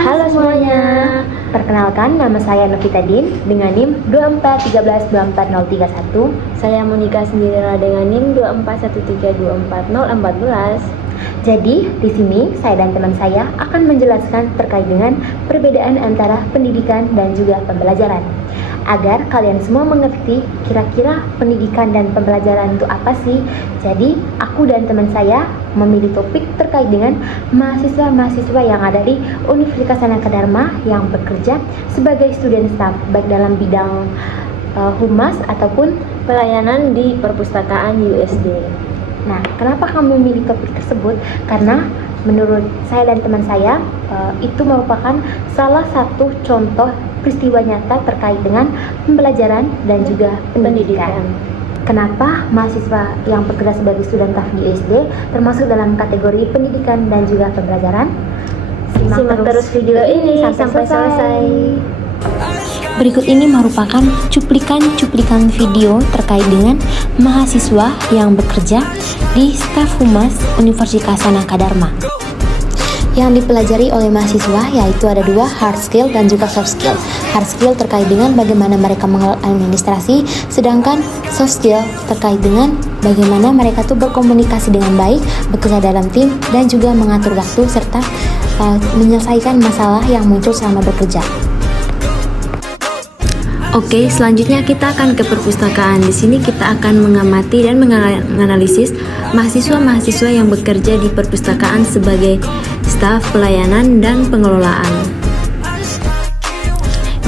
Halo semuanya, perkenalkan nama saya Novita Din dengan NIM 241324031. Saya Monika Sendirilah dengan NIM 241324014. Jadi, di sini saya dan teman saya akan menjelaskan terkait dengan perbedaan antara pendidikan dan juga pembelajaran. Agar kalian semua mengerti kira-kira pendidikan dan pembelajaran itu apa sih. Jadi, aku dan teman saya memilih topik terkait dengan mahasiswa-mahasiswa yang ada di Universitas Sanaka Dharma yang bekerja sebagai student staff, baik dalam bidang humas ataupun pelayanan di perpustakaan USD. Nah, kenapa kami memilih topik tersebut? Karena menurut saya dan teman saya, itu merupakan salah satu contoh peristiwa nyata terkait dengan pembelajaran dan juga pendidikan. Kenapa mahasiswa yang bekerja sebagai student staff di USD termasuk dalam kategori pendidikan dan juga pembelajaran? Simak terus video ini sampai selesai. Berikut ini merupakan cuplikan video terkait dengan mahasiswa yang bekerja di staf humas Universitas Sanaka Dharma. Yang dipelajari oleh mahasiswa yaitu ada dua, hard skill dan juga soft skill. Hard skill terkait dengan bagaimana mereka mengelola administrasi, sedangkan soft skill terkait dengan bagaimana mereka tuh berkomunikasi dengan baik, bekerja dalam tim, dan juga mengatur waktu serta menyelesaikan masalah yang muncul selama bekerja. Oke, selanjutnya kita akan ke perpustakaan. Di sini kita akan mengamati dan menganalisis mahasiswa-mahasiswa yang bekerja di perpustakaan sebagai staf pelayanan dan pengelolaan.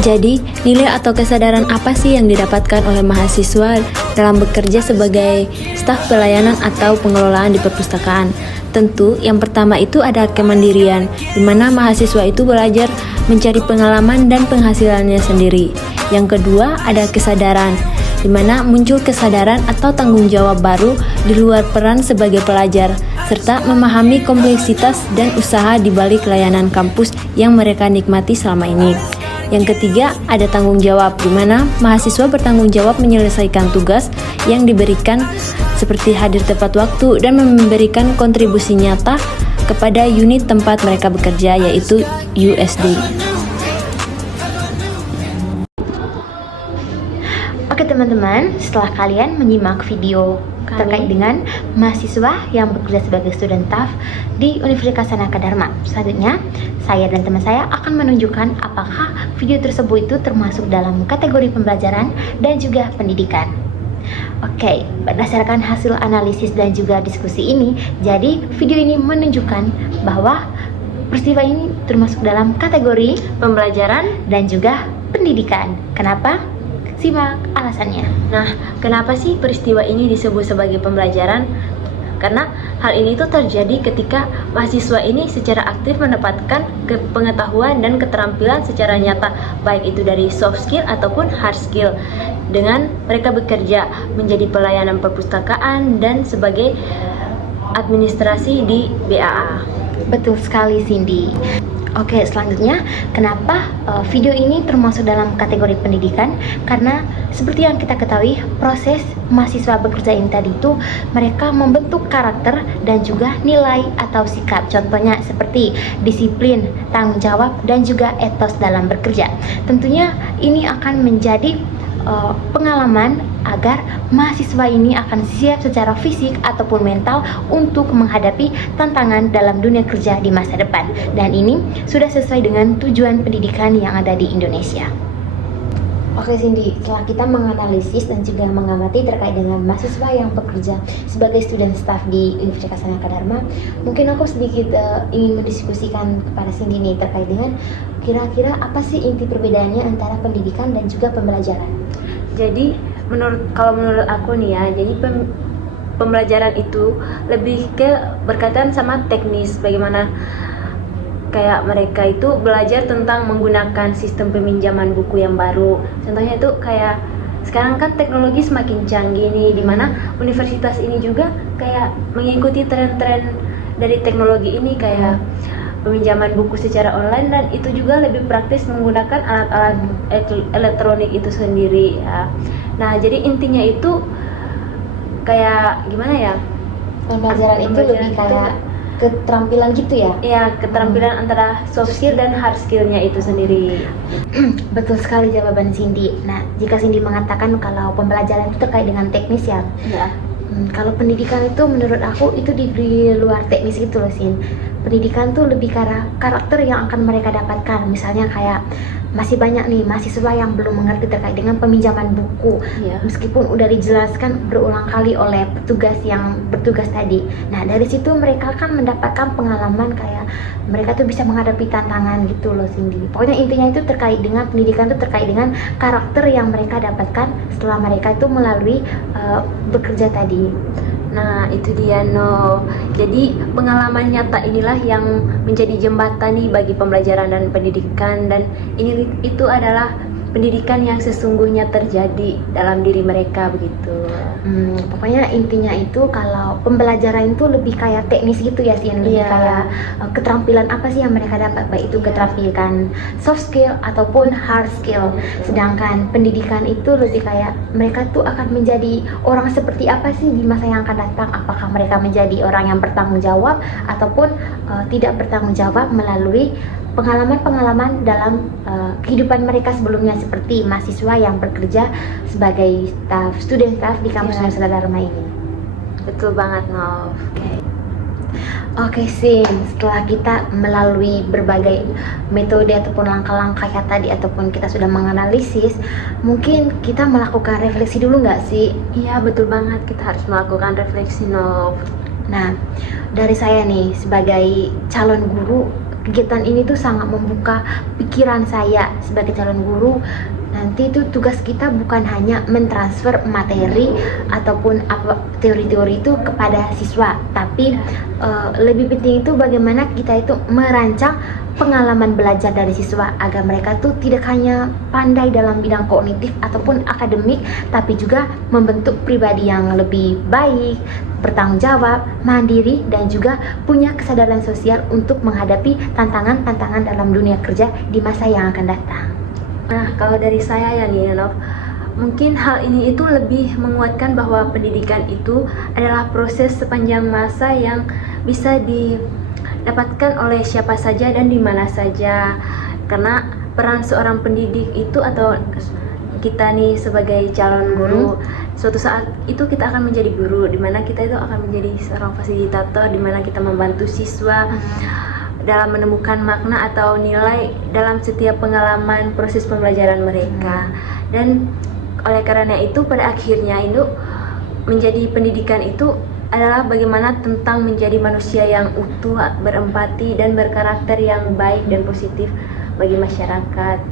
Jadi, nilai atau kesadaran apa sih yang didapatkan oleh mahasiswa dalam bekerja sebagai staf pelayanan atau pengelolaan di perpustakaan? Tentu, yang pertama itu ada kemandirian, di mana mahasiswa itu belajar mencari pengalaman dan penghasilannya sendiri. Yang kedua, ada kesadaran, di mana muncul kesadaran atau tanggung jawab baru di luar peran sebagai pelajar, serta memahami kompleksitas dan usaha di balik layanan kampus yang mereka nikmati selama ini. Yang ketiga, ada tanggung jawab, di mana mahasiswa bertanggung jawab menyelesaikan tugas yang diberikan seperti hadir tepat waktu dan memberikan kontribusi nyata kepada unit tempat mereka bekerja, yaitu USD. Oke teman-teman, setelah kalian menyimak video terkait dengan mahasiswa yang bekerja sebagai student staff di Universitas Sanaka Dharma, selanjutnya saya dan teman saya akan menunjukkan apakah video tersebut itu termasuk dalam kategori pembelajaran dan juga pendidikan. Oke, berdasarkan hasil analisis dan juga diskusi ini, jadi video ini menunjukkan bahwa peristiwa ini termasuk dalam kategori Pembelajaran dan juga pendidikan. Kenapa? Simak alasannya. Nah, kenapa sih peristiwa ini disebut sebagai pembelajaran? Karena hal ini tuh terjadi ketika mahasiswa ini secara aktif mendapatkan pengetahuan dan keterampilan secara nyata, baik itu dari soft skill ataupun hard skill, dengan mereka bekerja menjadi pelayanan perpustakaan dan sebagai administrasi di BAA. Betul sekali Cindy. Oke, selanjutnya kenapa video ini termasuk dalam kategori pendidikan? Karena seperti yang kita ketahui, proses mahasiswa bekerja ini tadi itu mereka membentuk karakter dan juga nilai atau sikap. Contohnya seperti disiplin, tanggung jawab, dan juga etos dalam bekerja. Tentunya ini akan menjadi pengalaman agar mahasiswa ini akan siap secara fisik ataupun mental untuk menghadapi tantangan dalam dunia kerja di masa depan, dan ini sudah sesuai dengan tujuan pendidikan yang ada di Indonesia. Oke Cindy, setelah kita menganalisis dan juga mengamati terkait dengan mahasiswa yang bekerja sebagai student staff di Universitas Sanaka Dharma, mungkin aku sedikit ingin mendiskusikan kepada Cindy nih terkait dengan kira-kira apa sih inti perbedaannya antara pendidikan dan juga pembelajaran. Jadi kalau menurut aku nih ya, jadi pembelajaran itu lebih ke berkaitan sama teknis, bagaimana kayak mereka itu belajar tentang menggunakan sistem peminjaman buku yang baru. Contohnya itu kayak sekarang kan teknologi semakin canggih nih, dimana universitas ini juga kayak mengikuti tren-tren dari teknologi ini, kayak peminjaman buku secara online, dan itu juga lebih praktis menggunakan alat-alat elektronik itu sendiri ya. Nah, jadi intinya itu kayak gimana ya? Pembelajaran itu lebih kayak keterampilan gitu ya. Ya, keterampilan antara soft skill dan hard skillnya itu sendiri. Betul sekali jawaban Cindy. Nah, jika Cindy mengatakan kalau pembelajaran itu terkait dengan teknis ya, Ya. kalau pendidikan itu menurut aku itu di luar teknis gitu loh, Sin. Pendidikan tuh lebih ke arah karakter yang akan mereka dapatkan. Misalnya kayak masih banyak nih mahasiswa yang belum mengerti terkait dengan peminjaman buku. Iya. Meskipun udah dijelaskan berulang kali oleh petugas yang bertugas tadi. Nah, dari situ mereka kan mendapatkan pengalaman kayak mereka tuh bisa menghadapi tantangan gitu loh, Cindy. Pokoknya intinya itu terkait dengan pendidikan itu terkait dengan karakter yang mereka dapatkan setelah mereka itu melalui bekerja tadi. Nah, itu dia, no. Jadi pengalaman nyata inilah yang menjadi jembatan nih bagi pembelajaran dan pendidikan, dan itu adalah pendidikan yang sesungguhnya terjadi dalam diri mereka begitu. Pokoknya intinya itu kalau pembelajaran itu lebih kayak teknis gitu ya, sih, lebih Iya. kayak keterampilan apa sih yang mereka dapat, baik itu keterampilan soft skill ataupun hard skill. Sedangkan pendidikan itu lebih kayak mereka tuh akan menjadi orang seperti apa sih di masa yang akan datang. Apakah mereka menjadi orang yang bertanggung jawab ataupun tidak bertanggung jawab melalui pengalaman-pengalaman dalam kehidupan mereka sebelumnya, seperti mahasiswa yang bekerja sebagai student staff di kampus Iya. Nusa Dharma ini. Betul banget, no. Oke, Sin, setelah kita melalui berbagai metode ataupun langkah-langkah yang tadi ataupun kita sudah menganalisis, mungkin kita melakukan refleksi dulu nggak sih? Iya, betul banget, kita harus melakukan refleksi, no. Nah, dari saya nih sebagai calon guru, kegiatan ini tuh sangat membuka pikiran saya sebagai calon guru. Nanti itu tugas kita bukan hanya mentransfer materi ataupun teori-teori itu kepada siswa, tapi lebih penting itu bagaimana kita itu merancang pengalaman belajar dari siswa agar mereka tuh tidak hanya pandai dalam bidang kognitif ataupun akademik, tapi juga membentuk pribadi yang lebih baik, bertanggung jawab, mandiri, dan juga punya kesadaran sosial untuk menghadapi tantangan-tantangan dalam dunia kerja di masa yang akan datang. Nah, kalau dari saya ya nih, no, mungkin hal ini itu lebih menguatkan bahwa pendidikan itu adalah proses sepanjang masa yang bisa didapatkan oleh siapa saja dan di mana saja. Karena peran seorang pendidik itu, atau kita nih sebagai calon guru, suatu saat itu kita akan menjadi guru, di mana kita itu akan menjadi seorang fasilitator, di mana kita membantu siswa dalam menemukan makna atau nilai dalam setiap pengalaman proses pembelajaran mereka. Dan oleh karena itu pada akhirnya itu menjadi pendidikan itu adalah bagaimana tentang menjadi manusia yang utuh, berempati, dan berkarakter yang baik dan positif bagi masyarakat.